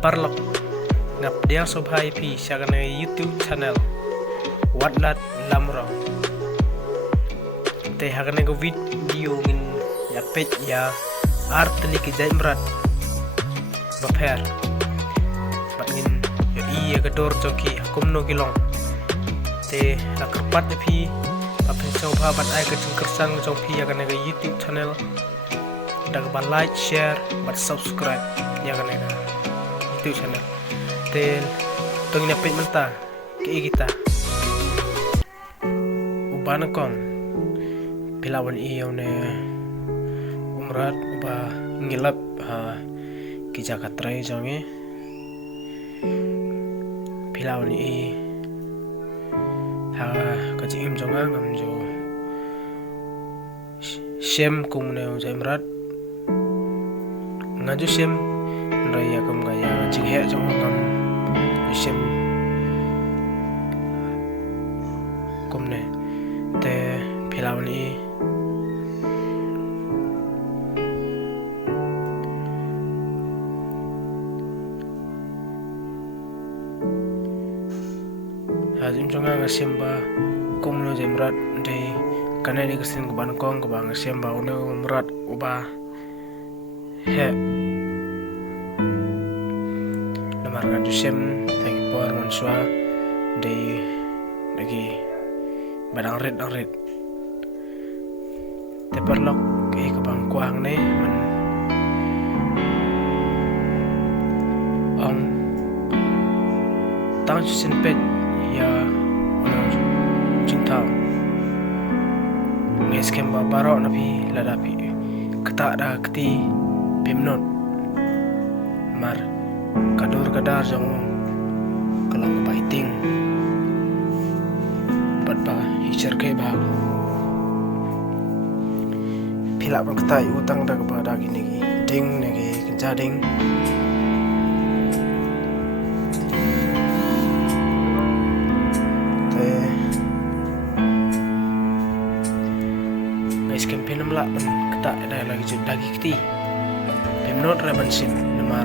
parlok ngap dia sobhai pi shagane YouTube channel Wadlat Lamro te hagane go video ngin ya page ya art ni ki jaimrat baper batngin ya iya gador joki kumno gilong te lakarpat pi apen coba bat ai ke kersang joki ya kana YouTube channel dak ba like share bat subscribe ya kana YouTube channel te tongnya page menta ke kita ubana kong pilawan iyo ne umrat uba ngilap ki Jakarta jange pilawan i kaji im jonga ngamjo shem kung ne jaimrat ngaju shem raya kam gaya jinghe jong ngam shem kumne te pilawan i Hazim jonga ngasimba kumno jemrat de kanani kesin kuban kong kubang ngasimba uno umrat uba he namar ngajusem tangi por mansua de lagi badang red te perlok ke kubang kuang ne man ong tang sin pet ya ono cinta ngeskem babaro napi ladapi kata da kti pimnot mar kador kadar jong kalong baiting badba hijar ke ba pila bang kata utang da kepada gini ding negi kenjading iskem pinam la ban kata da lagi jud lagi kti pemnot raban sim namar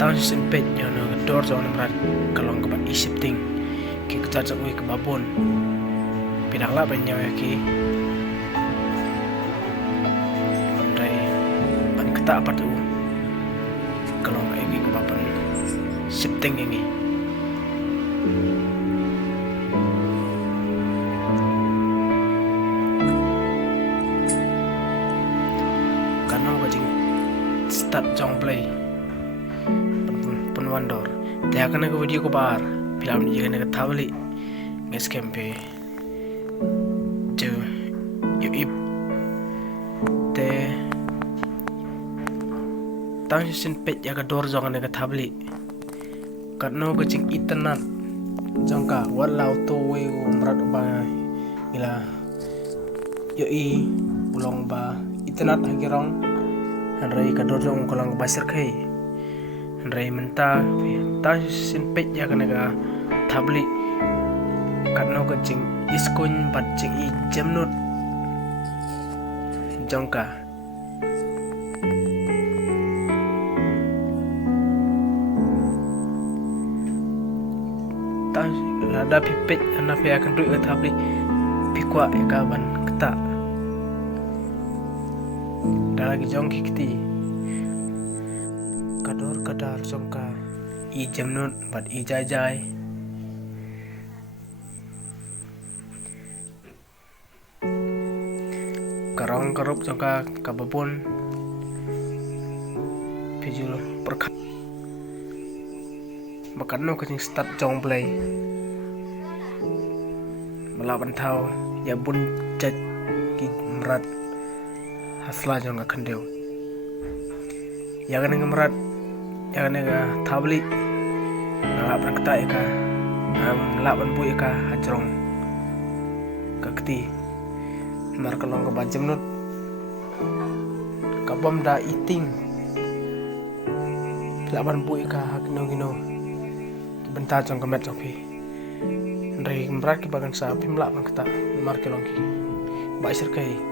tang sim pet yana dor zon namrat kalong ke isip ting ki kata jak ke babon pinang la ban nyawa ki ondai ban kata apa tu kalong ke babon sip ting ini start jong play penwandor te akan ke video ko bar film ni jene ke tawli nges kempe je yo ip te tang sin pet ya ke dor jong ke tawli katno ke cing internet jangka walau to we umrat ba ila yo i bulong ba internet hagirong Hanrai kador jong kolang basir kai Hanrai menta ta sin pet ya kanaga tabli katno kacing iskun bat cing I jamnut jongka ta lada pipet anape akan duit ke tabli pikwa ya kaban keta lagi jong kikti kador kadar jongka I jamnut bat I jai karong karup jongka kababon pijul perkat makan no kacing start jong play melawan tau ya bun jat ki merat hasla jong akan deu yang ngemerat yang tabli ngalap rakta eka laban bu eka hajrong kakti mar kalong ke bajem nut kabam da iting laban bu eka gino bentar jong kemet jopi ndai merat ke bagan sa pim laban kata mar kalong ki ba sir kai